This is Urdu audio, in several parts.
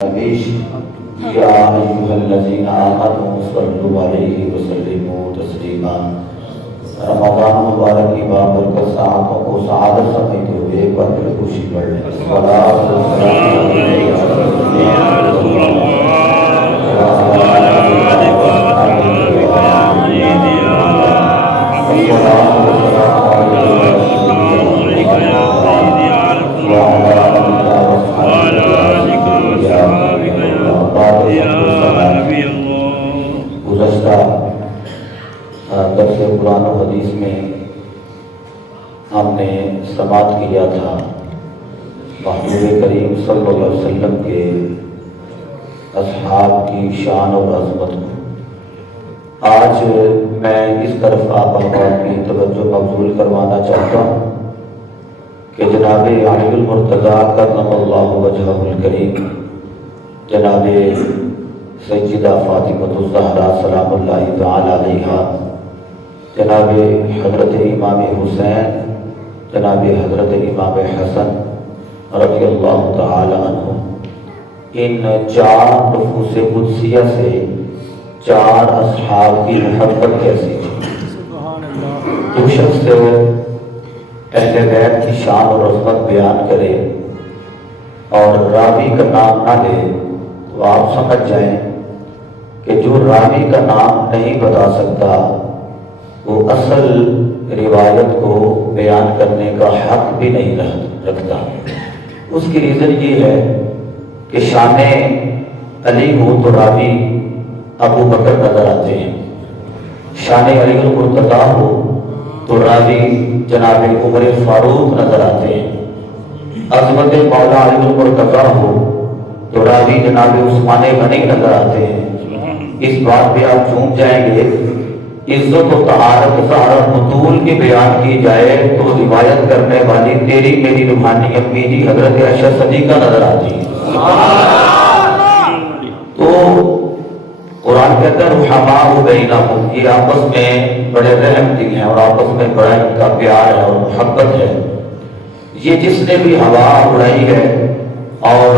یا ایھا الذین آمنوا صلوا علیہ وسلموا تسلیما۔ رمضان مبارک کی بابرکت ساعتوں کو سعادت سمجھتے ہوئے ایک بار پھر خوشی پڑھ لیں۔ الصلاۃ والسلام علیک یا رسول گزشتہ درس قرآن و حدیث میں ہم نے سماعت کیا تھا محبوب کریم صلی اللہ علیہ وسلم کے اصحاب کی شان اور عظمت کو۔ آج میں اس طرف آپ احباب کی توجہ مبذول کروانا چاہتا ہوں کہ جناب علی المرتضیٰ کرم اللہ وجہہ الکریم، جناب سیدہ فاطمۃ الزہرا سلام اللہ تعالی علیہا، جناب حضرت امام حسین، جناب حضرت امام حسن رضی اللہ تعالی عنہ، ان چار نفوس قدسیہ سے چار اصحاب کی محبت کیسی تھی۔ جو شخص اہل بیت کی شان اور عظمت بیان کرے اور راوی کا نام نہ لے تو آپ سمجھ جائیں کہ جو راوی کا نام نہیں بتا سکتا وہ اصل روایت کو بیان کرنے کا حق بھی نہیں رکھتا۔ اس کی ریزن یہ ہے کہ شان علی ہو تو راوی ابو بکر نظر آتے ہیں، شان علی المرتضیٰ ہو تو راوی جناب عمر فاروق نظر آتے ہیں، عظمت مولا علی المرتضیٰ ہو تو راوی جناب عثمان غنی نظر آتے ہیں۔ اس بات پہ آپ جھوم جائیں گے، عزت و طہارت ظاہر بطول کی بیان کی جائے تو روایت کرنے والی تیری میری روحانی امی جی حضرت عائشہ صدیقہ نظر آتی ہے۔ تو قرآن کہتا ہے رحماء بینہم، یہ آپس میں بڑے رحم دل ہیں اور آپس میں بڑا ان کا پیار ہے اور محبت ہے۔ یہ جس نے بھی ہوا اڑائی ہے اور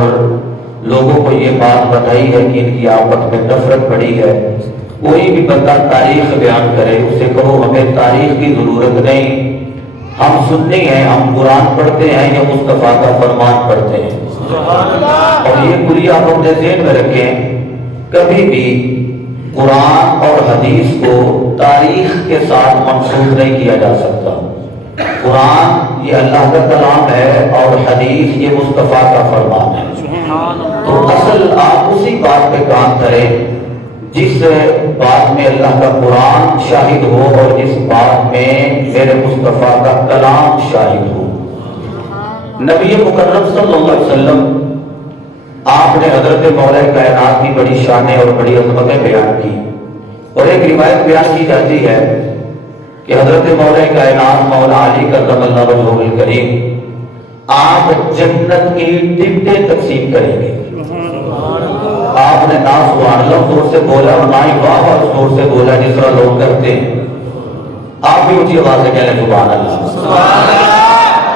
لوگوں کو یہ بات بتائی ہے کہ ان کی آپس میں نفرت بڑی ہے، کوئی بھی بندہ تاریخ بیان کرے اسے کہو ہمیں تاریخ کی ضرورت نہیں، ہم سنی ہیں، ہم قرآن پڑھتے ہیں یا مصطفیٰ کا فرمان پڑھتے ہیں۔ اور یہ کلی آپ اپنے ذہن میں رکھیں، کبھی بھی قرآن اور حدیث کو تاریخ کے ساتھ منسوخ نہیں کیا جا سکتا۔ قرآن یہ اللہ کا کلام ہے اور حدیث یہ مصطفیٰ کا فرمان ہے۔ تو اصل آپ اسی بات پہ کام کریں جس بات میں اللہ کا قرآن شاہد ہو اور جس بات میں میرے مصطفیٰ کا کلام شاہد ہو۔ نبی مکرم صلی اللہ علیہ وسلم آپ نے حضرت مولا کائنات کی بڑی شانیں اور بڑی عظمتیں بیان کی، اور ایک روایت بیان کی جاتی ہے کہ حضرت مولا کائنات مولا علی کرم اللہ وجہہ الکریم آپ جنت کی ٹکٹیں تقسیم کریں گے۔ آپ نے نہ سبحان اللہ زور سے بولا اور نہ ہی واہ واہ زور سے بولا جس طرح لوگ کرتے ہیں، آپ بھی اونچی آواز سے کہہ لیں سبحان اللہ۔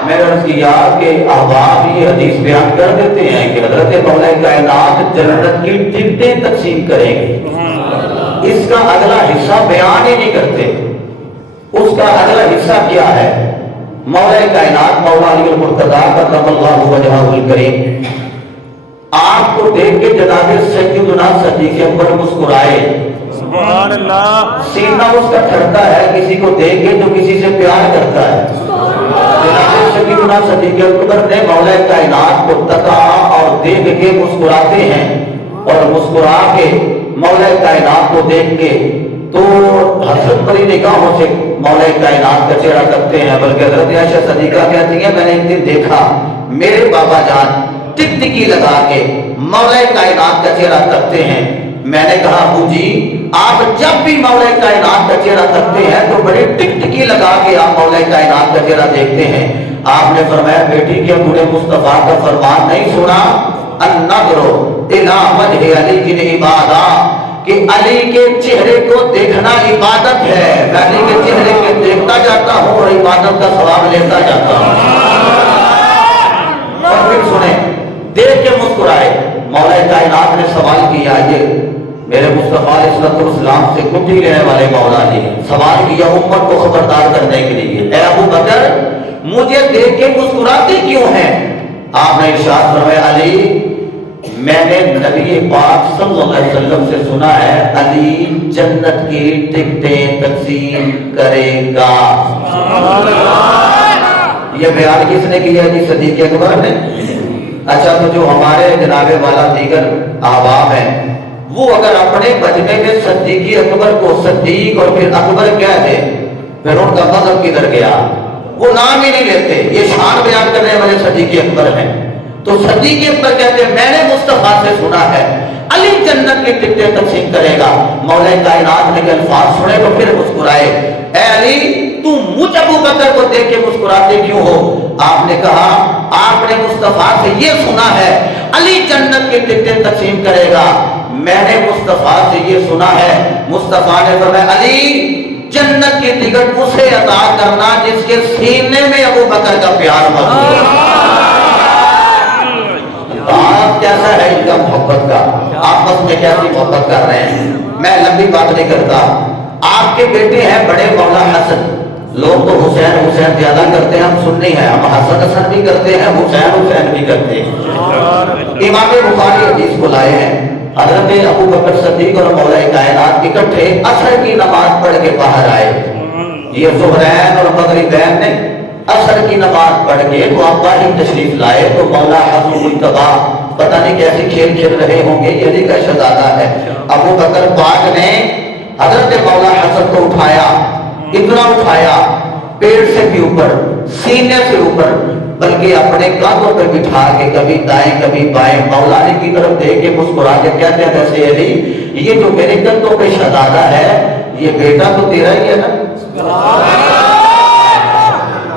میں نے عرض کیا کہ احباب یہ حدیث بیان کر دیتے ہیں کہ حضرت مولا کائنات جنت کی ٹکٹیں تقسیم کریں گے، اس کا اگلا حصہ بیان ہی نہیں کرتے۔ اس کا اگلا حصہ کیا ہے؟ مولا کائنات مولا علی المرتضیٰ کرم اللہ وجہہ الکریم آپ کو دیکھ کے جناب سیدنا صدیق اکبر مسکرائے، سبحان اللہ، سینہ اس کا ٹھڑتا ہے کسی کو دیکھ کے جو کسی سے پیار کرتا ہے۔ جناب سیدنا صدیق اکبر نے مولا کائنات کو تکا اور دیکھ کے مسکراتے ہیں، اور مسکرا کے مولا کائنات کو دیکھ کے تو حسرت بھری نگاہوں سے مولا کائنات کا چہرہ تکتے ہیں، بلکہ حضرت عائشہ صدیقہ کہتی ہیں میں نے ایک دن دیکھا میرے بابا جان ٹکٹکی لگا کے مولا کائنات کا چہرہ تکتے ہیں۔ میں نے کہا ابو جی آپ جب بھی مولا کائنات کا چہرہ تکتے ہیں تو بڑی ٹکٹکی لگا کے آپ مولا کائنات کا چہرہ دیکھتے ہیں۔ آپ نے فرمایا بیٹی کیا تم نے مصطفیٰ کا فرمان نہیں سنا؟ النظر الی وجہ علی کی عبادت، کہ علی کے چہرے کو دیکھنا عبادت ہے۔ میں علی کے چہرے کو دیکھتا جاتا ہوں اور عبادت کا ثواب لیتا جاتا ہوں۔ اور پھر سنیں، دیکھ کے مسکرائے، مولا مولا کائنات نے سوال کیا، یہ میرے مصطفیٰ علیہ السلام سے گٹھی لینے والے مولا نے سوال کیا امت کو خبردار کرنے کے لیے، اے ابو بکر مجھے دیکھ کے مسکراتے کیوں ہیں؟ آپ نے ارشاد فرمایا علی میں نے نبی پاک صلی اللہ علیہ وسلم سے سنا ہے علی جنت کی ٹکٹیں تقسیم کرے گا۔ یہ بیان کس نے کیا جی؟ صدیق اکبر نے۔ اچھا تو جو ہمارے جناب والا دیگر احباب ہیں وہ اگر اپنے بجنے میں صدیق اکبر کو صدیق اور پھر اکبر کہہ دے پھر ان کا مذہب کدھر گیا؟ وہ نام ہی نہیں لیتے، یہ شان بیان کرنے والے صدیق اکبر ہیں۔ تو صدیق اکبر کہتے ہیں میں نے مصطفیٰ سے سنا ہے علی جنت کی ٹکٹیں تقسیم کرے گا۔ مولا کائنات نے الفاظ سنے تو پھر مسکرائے، اے علی تم مجھ ابو بکر کو دیکھ کے مسکراتے کیوں ہو؟ آپ نے کہا آپ نے مصطفیٰ سے یہ سنا ہے علی جنت کی ٹکٹیں تقسیم کرے گا، میں نے مصطفیٰ سے یہ سنا ہے، مصطفیٰ نے فرمایا علی جنت کی ٹکٹ اسے عطا کرنا جس کے سینے میں ابو بکر کا پیار موجود ہے۔ آپ کیسا ہے ان کا محبت کا، آپس میں کیسی محبت کر رہے ہیں۔ میں لمبی بات نہیں کرتا، آپ کے بیٹے ہیں بڑے مولا حسن، لوگ تو حسین حسین زیادہ کرتے ہیں، ہم سنی ہیں، ہم حسن حسن بھی کرتے ہیں، حسین حسین بھی کرتے ہیں۔ امام بخاری حدیث کو لائے ہیں حضرت ابو بکر صدیق اور مولا کائنات اکٹھے عصر کی نماز پڑھ کے باہر آئے، یہ ظہرین اور مغربین نے عصر کی نماز پڑھ کے تو آپ باہر تشریف لائے تو مولا حسن مجتبیٰ پتہ نہیں کیسے کھیل کھیل رہے ہوں گے، یہ علی کا شہزادہ ہے۔ ابو بکر پاک نے حضرت مولا حسن کو اٹھایا، اتنا اٹھایا پیڑ سے بھی اوپر سینے سے اوپر بلکہ اپنے کاندھوں پر بٹھا کے کبھی دائیں کبھی بائیں مولا علی کی طرف دیکھ کے مسکرا کے کہتے ہیں جیسے علی یہ جو میرے کندھوں پہ شہزادہ ہے یہ بیٹا تو تیرا ہی ہے نا،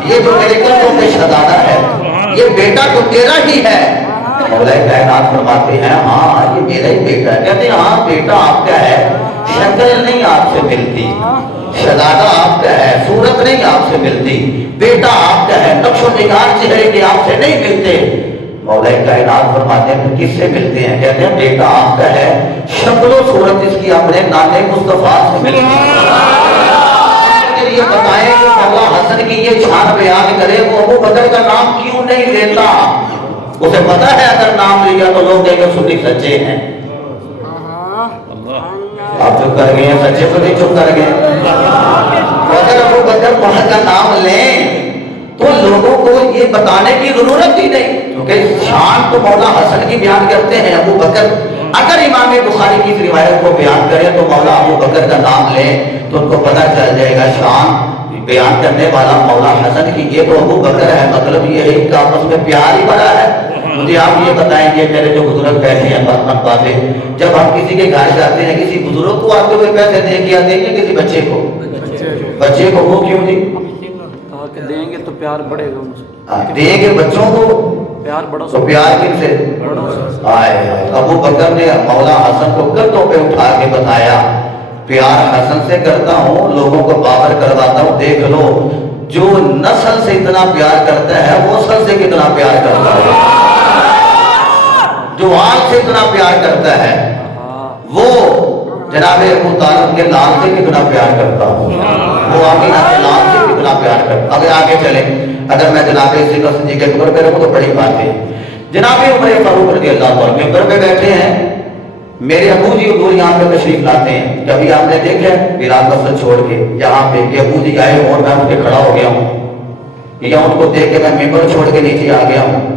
یہ جو میرے کندھوں پہ شہزادہ ہے یہ بیٹا تو تیرا ہی ہے۔ مولا کائنات فرماتے ہیں ہاں یہ میرا ہی بیٹا ہے، کہتے ہیں ہاں بیٹا آپ کا ہے، شکل نہیں آپ سے ملتی، شہزادہ آپ کا ہے، صورت نہیں آپ سے ملتی، بیٹا آپ کا ہے، نقش و نگار چہرے کے آپ سے نہیں ملتے۔ مولا کائنات فرماتے ہیں کس سے ملتے ہیں؟ کہتے ہیں بیٹا آپ کا ہے، شکل و صورت اس کی اپنے نانے مصطفیٰ سے ملتی ہے۔ یہ بتائیں کہ مولا حسن کی یہ شان بیان کرے وہ ابو بکر کا نام کیوں نہیں لیتا؟ اسے پتا ہے اگر نام لیا تو لوگ کہیں گے سنی سچے ہیں، آپ چپ کر گئے ہیں، سچے تو نہیں چپ کر گئے۔ اگر ابو بکر وہاں کا نام لیں تو لوگوں کو یہ بتانے کی ضرورت ہی نہیں، کیونکہ شان تو مولا حسن کی بیان کرتے ہیں ابو بکر۔ اگر امام بخاری کی روایت کو بیان کریں تو مولا ابو بکر کا نام لیں تو ان کو پتہ چل جائے گا شان بیان کرنے والا مولا حسن کی یہ تو ابو بکر ہے، مطلب یہ ہے ان کا آپس میں پیار ہی بڑا ہے۔ مجھے آپ یہ بتائیں گے میرے جو بزرگ بیٹھے ہیں باتیں جب ہم کسی کے گھر جاتے ہیں کسی بزرگ کو آتے ہوئے پیسے دے کے آتے ہیں کسی بچے کو وہ کیوں نہیں دیں گے تو پیار بڑھے گا، دیں گے بچوں کو پیار بڑا تو پیار کن سے آئے۔ ابو بکر نے مولا حسن کو کندھوں پہ اٹھا کے بتایا پیار حسن سے کرتا ہوں، لوگوں کو باور کرواتا ہوں، دیکھ لو جو نسل سے اتنا پیار کرتا ہے وہ اصل سے کتنا پیار کرتا ہے، جو آل سے اتنا پیار کرتا ہے وہ جناب ابو طالب کے لال سے کتنا پیار کرتا ہوں، وہ آمینہ کے لال سے کتنا پیار کرتا۔ اگر آگے چلیں اگر میں جناب صدیق اکبر پہ رہوں تو بڑی بات ہے۔ جناب عمر فاروق رضی اللہ عنہ ممبر پہ بیٹھے ہیں، میرے ابو جی حضور یہاں پہ تشریف لاتے ہیں، کبھی آپ نے دیکھا بلال مسجد چھوڑ کے یہاں پہ کہ ابو جی آئے اور میں ان کے کھڑا ہو گیا ہوں یا ان کو دیکھ کے میں ممبر چھوڑ کے نیچے آ گیا ہوں؟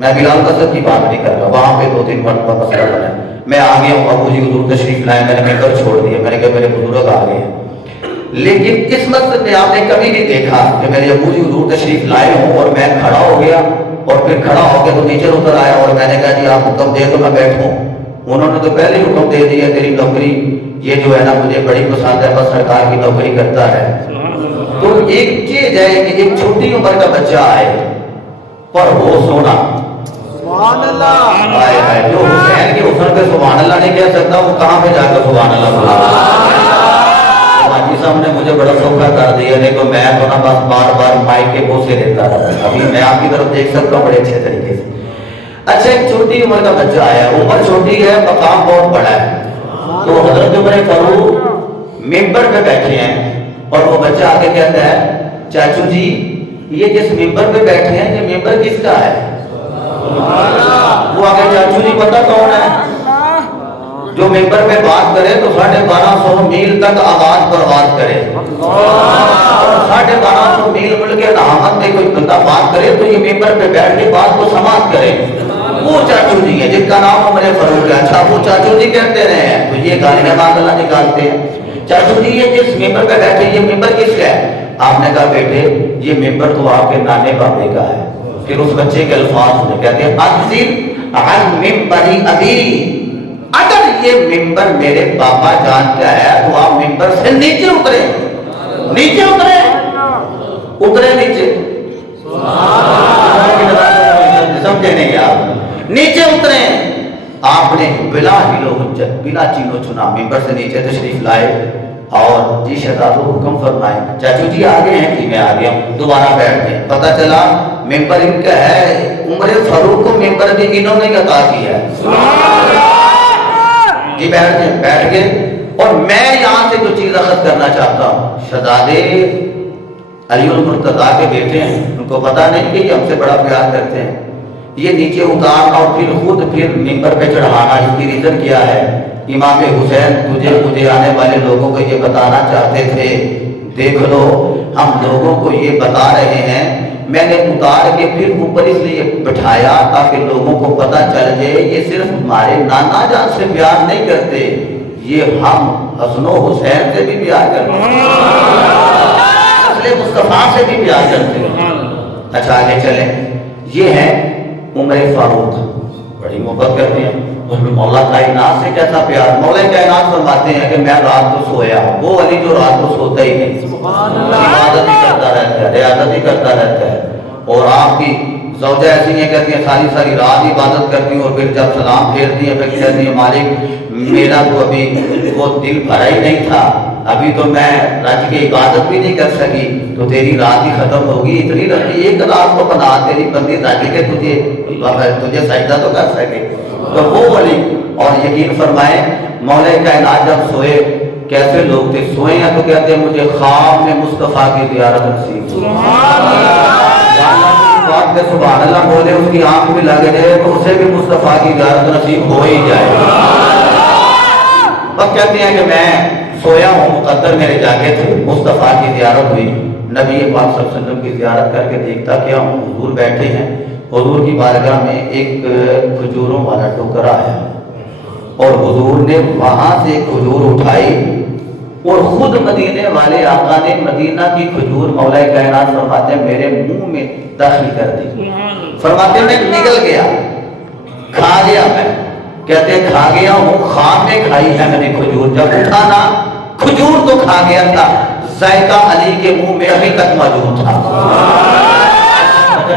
میں بلال مسجد کی بات نہیں کر رہا، وہاں پہ 2-3 مرتبہ مسئلہ بنا، میں آ گیا ہوں، ابو جی حضور تشریف لائے، میں نے ممبر چھوڑ دیا، میں نے کہا میرے بزرگ آ گئے ہیں۔ لیکن اس مسجد میں آپ نے کبھی نہیں دیکھا کہ میرے ابو جی حضور تشریف لائے ہوں اور میں کھڑا ہو گیا اور پھر کھڑا ہو کے تو نیچے اتر آیا اور میں نے کہا جی آپ حکم دے تو میں بیٹھوں۔ انہوں نے تو پہلے ہی حکم دے دیا تیری نوکری یہ جو ہے نا مجھے بڑی پسند ہے، بس سرکار کی نوکری کرتا ہے۔ تو ایک چیز ہے کہ ایک چھوٹی عمر کا بچہ آئے پر وہ سونا، سبحان اللہ، آئے آئے جو حسین کے حسن پہ سبحان اللہ نہیں کہہ سکتا وہ کہاں پہ جا کر سبحان اللہ بولا۔ حاجی صاحب نے مجھے بڑا سوکھا کر دیا، دیکھو میں تو نا بس بار بار مائک کے بوسے دیتا رہا، ابھی میں آپ کی طرف دیکھ سکتا ہوں بڑے اچھے طریقے سے۔ اچھا ایک چھوٹی عمر کا بچہ آیا، عمر چھوٹی ہے مقام بہت بڑا ہے، تو حضرت عمر فاروق ممبر پہ بیٹھے ہیں اور وہ بچہ آگے کہتا ہے چاچو جی یہ جس ممبر پہ بیٹھے ہیں یہ ممبر کس کا ہے؟ وہ آگے چاچو جی پتہ کون ہے؟ جو ممبر پہ بات کرے تو 1250 میل تک آواز پرواز کرے، اور 1250 میل مل کے نحامت میں کوئی بندہ بات کرے تو یہ ممبر پہ بیٹھ کے بات کو سماعت کرے، وہ چاچو جی ہے جن کا نام عمر فاروق ہے۔ اچھا وہ چاچو جی کہتے رہے ہیں تو یہ گالیاں مانگ اللہ نکالتے ہیں، چاچو جی یہ جس ممبر پہ بیٹھے یہ ممبر کس کا ہے؟ آپ نے کہا بیٹے یہ ممبر تو آپ کے نانے بابے کا ہے۔ پھر اس بچے کے الفاظ نے کہتے ہیں انزل عن ممبری ابی، اگر یہ ممبر میرے پاپا جان کا ہے تو آپ ممبر سے نیچے اترے، نیچے اترے، اترے نیچے، سمجھے نہیں آپ، نیچے اترے۔ آپ نے بلا ہلو حجت بلا چینو چنا ممبر سے نیچے تشریف لائے اور جی شہزادو حکم فرمائے، چاچو جی آگے ہیں کہ میں آگے ہوں، دوبارہ بیٹھ گئے، پتہ چلا ممبر ان کا ہے، عمر فاروق کو ممبر بھی انہوں نے عطا کیا ہے۔ جی بیٹھ گئے اور میں یہاں سے جو چیز اخذ کرنا چاہتا ہوں، شہزادے علی المرتضیٰ کے بیٹے ہیں، ان کو پتہ نہیں کہ یہ ہم سے بڑا پیار کرتے ہیں، یہ نیچے اتارنا اور پھر خود پھر ممبر پہ چڑھانا، اس کی ریزن کیا ہے؟ امام حسین مجھے آنے والے لوگوں کو یہ بتانا چاہتے تھے، دیکھ لو ہم لوگوں کو یہ بتا رہے ہیں، میں نے اتار کے پھر اوپر اس لیے بٹھایا تاکہ لوگوں کو پتہ چل جائے یہ صرف ہمارے نانا جان سے پیار نہیں کرتے، یہ ہم حسن و حسین سے بھی پیار کرتے ہیں، اصل مصطفیٰ سے بھی پیار کرتے ہیں۔ اچھا آگے چلیں، یہ ہے عمر فاروق، بڑی محبت کرتے ہیں اور مولا کائنات سے کیسا پیار، مولا کائنات فرماتے ہیں کہ میں رات کو سویا، وہ علی جو رات کو سوتا ہی نہیں، عبادت ہی کرتا رہتا ہے، ریاضت ہی کرتا رہتا ہے، اور آپ کی زوجہ ایسی ہیں کہتی ہیں ساری رات عبادت کرتی ہیں اور پھر جب سلام پھیرتی ہیں پھر کہتی ہیں مالک میرا تو ابھی وہ دل بھرا ہی نہیں تھا، ابھی تو میں رج کے عبادت بھی نہیں کر سکی، تو تیری رات ہی ختم ہوگی، اتنی رات ایک رات کو بنا تیری بندی رج کے تجھے سجدہ تو کر سکے، تو وہ ولی۔ اور یقین فرمائیں مولا کائنات جب سوئے کیسے لوگ تھے، سوئے ہیں تو کہتے ہیں مجھے خواب میں مصطفیٰ کی زیارت نصیب ہوئی، سبحان اللہ بولے اس کی آنکھ بھی لگ جائے تو اسے بھی مصطفیٰ کی زیارت نصیب ہو ہی جائے۔ بس کہتے ہیں کہ میں سویا ہوں، مقدر میرے جاگے تھے، مصطفیٰ کی زیارت ہوئی، نبی پاک صلی اللہ علیہ وسلم کی زیارت کر کے دیکھتا کیا ہوں، حضور بیٹھے ہیں، حضور کی بارگاہ میں ایک کھجوروں والا ٹوکرا ہے اور حضور نے وہاں سے کھجور اٹھائی اور خود مدینے والے آقا نے مدینہ کی کھجور مولا کائنات فرماتے ہیں میرے منہ میں داخل کر دی، فرماتے میں نگل گیا، کھا گیا، میں کہتے ہیں کھا گیا ہوں، خواب میں کھائی ہے میں نے کھجور، جب اٹھانا کھجور تو کھا گیا تھا، ذائقہ علی کے منہ میں ابھی تک موجود تھا۔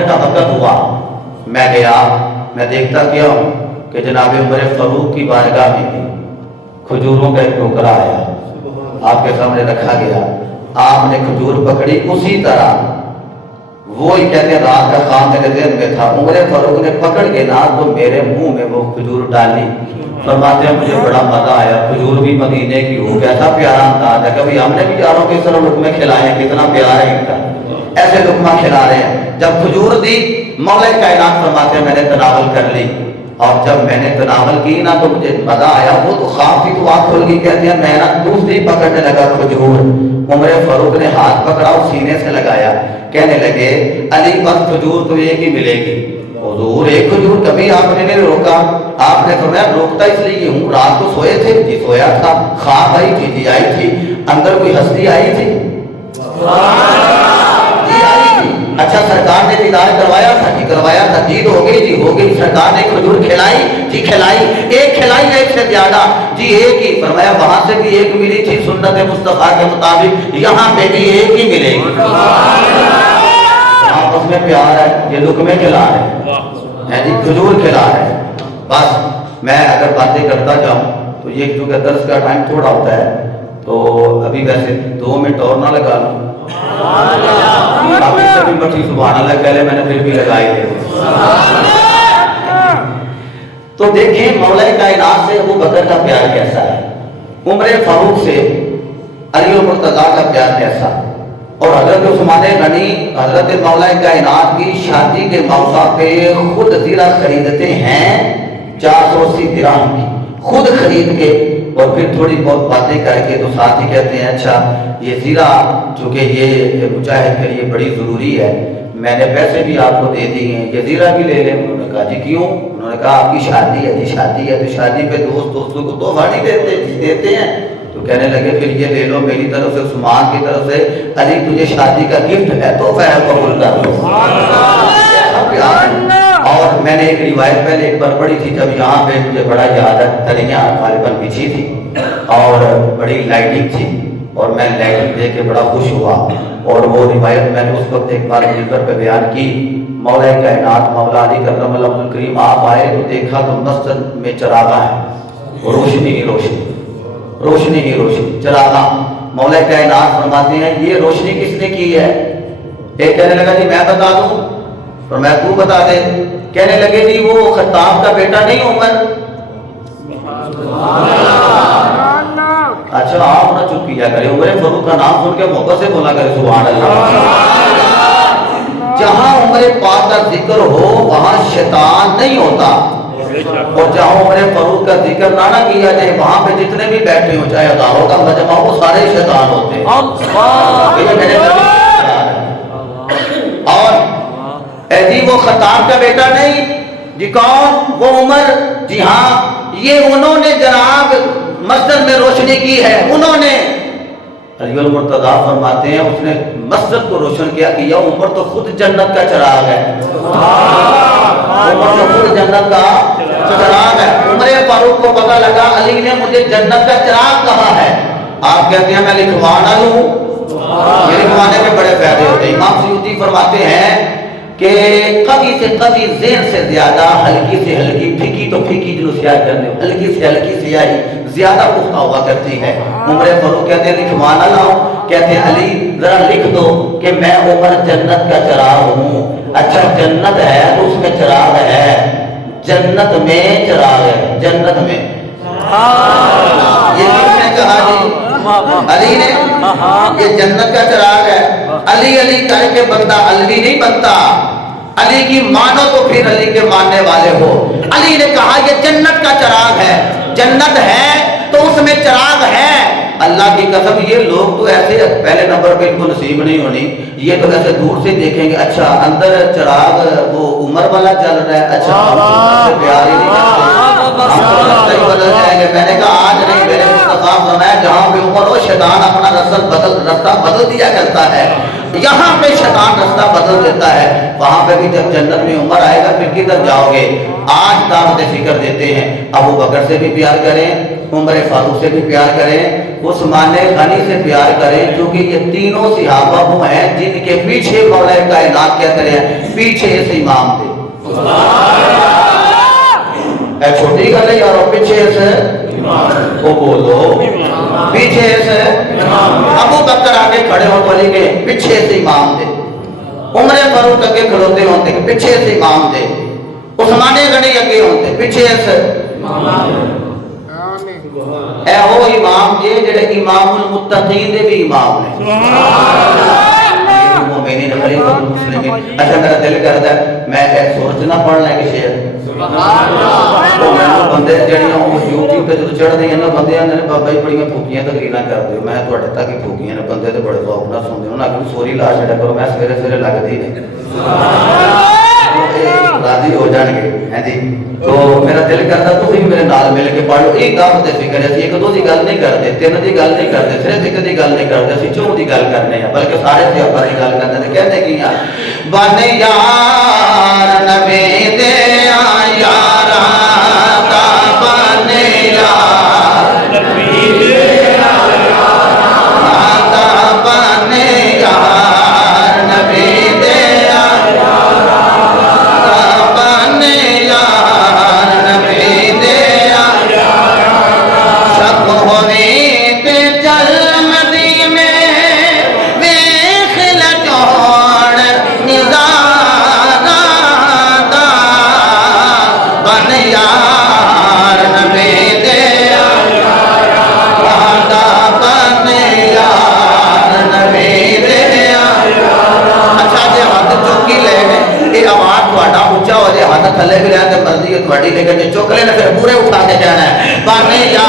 کا وقت ہوا، میں گیا، میں دیکھتا کیا ہوں کہ جناب عمر فاروق کی بارگاہ میں کھجوروں کا ایک ٹوکرا آیا، آپ کے سامنے رکھا گیا، آپ نے کھجور پکڑی، اسی طرح وہی کہتے ہیں رات کا خواب میرے ذہن میں تھا، عمر فاروق نے پکڑ کے نا تو میرے منہ میں وہ کھجور ڈالی، فرماتے ہیں مجھے بڑا مزہ آیا، کھجور بھی مدینے کی ہو، کیسا پیارا انداز ہے، کبھی ہم نے بھی یاروں کو اس طرح لقمے کھلائے ہیں، کتنا پیار ہے ان کا، ایسے لقمہ کھلا رہے ہیں۔ جب کھجور دی مولا کائنات فرماتے ہیں میں نے تناول کر لی، اور جب میں نے تناول کی نا تو مجھے مزہ آیا، وہ تو خواب کی تو آنکھ کھل گئی، کہتے ہیں میں نا دوسری پکڑنے لگا کھجور، عمر فاروق نے ہاتھ پکڑا اور سینے سے لگایا، کہنے لگے علی بس کھجور تو ایک ہی ملے گی، حضور ایک کھجور کبھی آپ نے نہیں روکا، آپ نے فرمایا روکتا اس لیے ہوں، رات کو سوئے تھے، جی سویا تھا، خواب آئی تھی، جی آئی تھی، اندر کوئی ہستی آئی تھی، جی آئی تھی، اچھا سرکار نے دیدار کروایا تھا، جی کروایا تھا، جی ہو گئی، جی ہو گئی، سرکار نے کھجور کھلائی، جی کھلائی، ایک کھلائی ایک سے زیادہ، جی ایک ہی، فرمایا وہاں سے بھی ایک ملی تھی سنت مصطفیٰ کے مطابق، یہاں پہ بھی ایک ہی ملے گی، آپس میں پیار ہے، یہ لقمے کھلا رہے ہیں، جی کھجور کھلا رہے ہیں۔ بس میں اگر باتیں کرتا جاؤں تو یہ کیونکہ درس کا ٹائم تھوڑا ہوتا ہے تو ابھی ویسے 2 منٹ اور نہ لگا لوں، آپ اس سے بھی بڑی سبحان اللہ کہہ لے، میں نے پھر بھی لگائی ہے، تو دیکھیں مولا کائنات سے ابو بکر کا پیار کیسا ہے، عمر فاروق سے علی المرتضیٰ کا پیار کیسا، اور حضرت عثمان غنی حضرت مولا کائنات کی شادی کے موقع پہ خود زیرہ خریدتے ہیں 480 درہم کی، خود خرید کے، اور پھر تھوڑی بہت باتیں کر کے تو ساتھ ہی کہتے ہیں اچھا یہ زیرہ چونکہ یہ مجاہد کے لیے بڑی ضروری ہے، میں نے پیسے بھی آپ کو دے دیے ہیں، یہ زیرہ بھی لے لیں۔ انہوں نے کہا جی کیوں؟ انہوں نے کہا آپ کی شادی ہے، جی شادی ہے، تو شادی پہ دوستوں کو تحفہ نہیں دیتے ہیں، تو کہنے لگے پھر یہ لے لو میری طرف سے، عثمان کی طرف سے، علی تجھے شادی کا گفٹ ہے، تحفہ ہے، قبول کر لو۔ اور میں نے ایک روایت پہلے ایک بار پڑھی تھی، جب یہاں پہ مجھے بڑا یاد ہے، تلیاں غالباً بچھی تھی اور بڑی لائٹنگ تھی، اور میں لائٹنگ دیکھ کے بڑا خوش ہوا، اور وہ روایت میں نے اس وقت ایک بار ممبر پہ بیان کی۔ مولا کائنات مولا علی کرم اللہ وجہہ الکریم آپ آئے تو دیکھا تو مسجد میں چراغاں ہے، روشنی ہی روشنی، روشنی ہی روشنی، چراغاں۔ مولا کائنات فرماتے ہیں یہ روشنی کس نے کی ہے؟ ایک کہنے لگا جی میں بتا دوں، اور میں تو بتا دے۔ کہنے لگے جی وہ خطاب کا بیٹا نہیں عمر؟ اچھا آپ نہ چپ کیا کرے، عمر فاروق کا نام سن کے محبت سے بولا کرے سبحان اللہ۔ جہاں عمر پاک کا ذکر ہو وہاں شیطان نہیں ہوتا، اور جہاں عمر فاروق کا ذکر نہ کیا جائے وہاں پہ جتنے بھی بیٹھے ہو چاہے ہزاروں کا مجمع ہو وہ سارے شیطان ہوتے ہیں۔ اور اے جی وہ خطاب کا بیٹا نہیں جی، کون؟ وہ عمر، جی ہاں یہ انہوں نے جناب مسجد میں روشنی کی ہے، انہوں نے۔ علی المرتضیٰ فرماتے ہیں اس نے مسجد کو روشن کیا، عمر تو خود جنت کا چراغ ہے، عمر تو خود جنت کا چراغ ہے۔ عمر فاروق کو پتہ لگا علی نے مجھے جنت کا چراغ کہا ہے، آپ کہتے ہیں میں لکھوانا لوں، یہ لکھوانے میں بڑے فائدے ہوتے ہیں۔ امام سیوطی فرماتے ہیں کہ قوی سے قوی ذہن سے زیادہ ہلکی سے ہلکی، پھیکی تو پھیکی جو سیاہ کرنے، ہلکی سے ہلکی سیاہی زیادہ پختہ ہوا کرتی ہے۔ عمر فاروق کہتے ہیں لکھوانا لاؤ، کہتے ہیں علی ذرا لکھ دو کہ میں عمر جنت کا چراغ ہوں۔ اچھا جنت ہے تو اس میں چراغ ہے، جنت میں چراغ ہے، جنت میں۔ یہ کس نے کہا جی؟ علی نے، یہ جنت کا چراغ ہے۔ علی علی کر کے بندہ علوی نہیں بنتا، علی کی مانو تو پھر علی کے ماننے والے ہو۔ علی نے کہا یہ جنت کا چراغ ہے، جنت ہے تو اس میں چراغ ہے۔ اللہ کی قسم یہ لوگ تو ایسے پہلے نمبر پہ ان کو نصیب نہیں ہونی، یہ تو ایسے دور سے دیکھیں گے اچھا اندر چراغ وہ عمر والا چل رہا ہے، اچھا ہم پیار ہی نہیں کرتے، ہم تو رستہ ہی بدل جائیں گے۔ میں نے کہا آج نہیں، میرے مصطفیٰ فرمایا جہاں پہ عمر ہو شیطان اپنا رستہ بدل دیا کرتا ہے، یہاں پہ شیطان رستہ بدل دیتا ہے، وہاں پہ بھی جب جنت میں عمر آئے گا پھر کدھر جاؤ گے؟ آج دعوت فکر دیتے ہیں، ابو بکر سے بھی پیار کریں، عمر فاروق سے بھی پیار کریں، عثمان غنی سے پیار کریں، کیونکہ یہ تینوں صحابہ وہ ہیں جن کے پیچھے مولا کائنات کیا کریں پیچھے سے امام تھے۔ اے چھوٹی گل ہے یارو، پیچھے سے وہ بولو، پیچھے سے ابو بکر آگے کھڑے ہو تو علی کے پیچھے سے امام تھے، عمر فاروق اگے کھڑوتے ہوتے پیچھے سے امام تھے، عثمان غنی اگے ہوتے پیچھے سے۔ اے وہ امام جی جڑے امام المتقین دے بھی امام نے، مومنین خلیفۃ المسلمین۔ اچھا میرا دل کرتا ہے میں ایک سوچنا پڑھنا ہے کہ شعر بندے جڑیاں یوٹیوب پہ جدوں چڑھدے ہیں نا بندے آندے نے بابا جی بڑیاں پھوکیاں تقریراں کردے ہو، میں تواڈے تک ہی پھوکیاں نے بندے تے بڑے ذوق نال سنتے ہو، انہاں کہ سوری لا چھڑیا کرو، میں سویرے سویرے لگدی نہیں راضی ہو جان گے ہیں جی۔ تو میرا دل کرتا تو بھی میرے نال مل کے پڑھ لو، ایک دعوت فکر ہے، ایک دو دی گل نہیں کرتے، تین دی گل نہیں کرتے، صرف ایک دی گل نہیں کرتے، اسی چوں دی گل کرنے ہیں بلکہ سارے صحابہ دی گل کرنے ہیں۔ کہتے کی ہیں بن یار نبی دے یارا دا بن یار نبی دے یارا دا بن یار نبی دے اگلے نے پھر بورے اٹھا کے جانا ہے، بن جا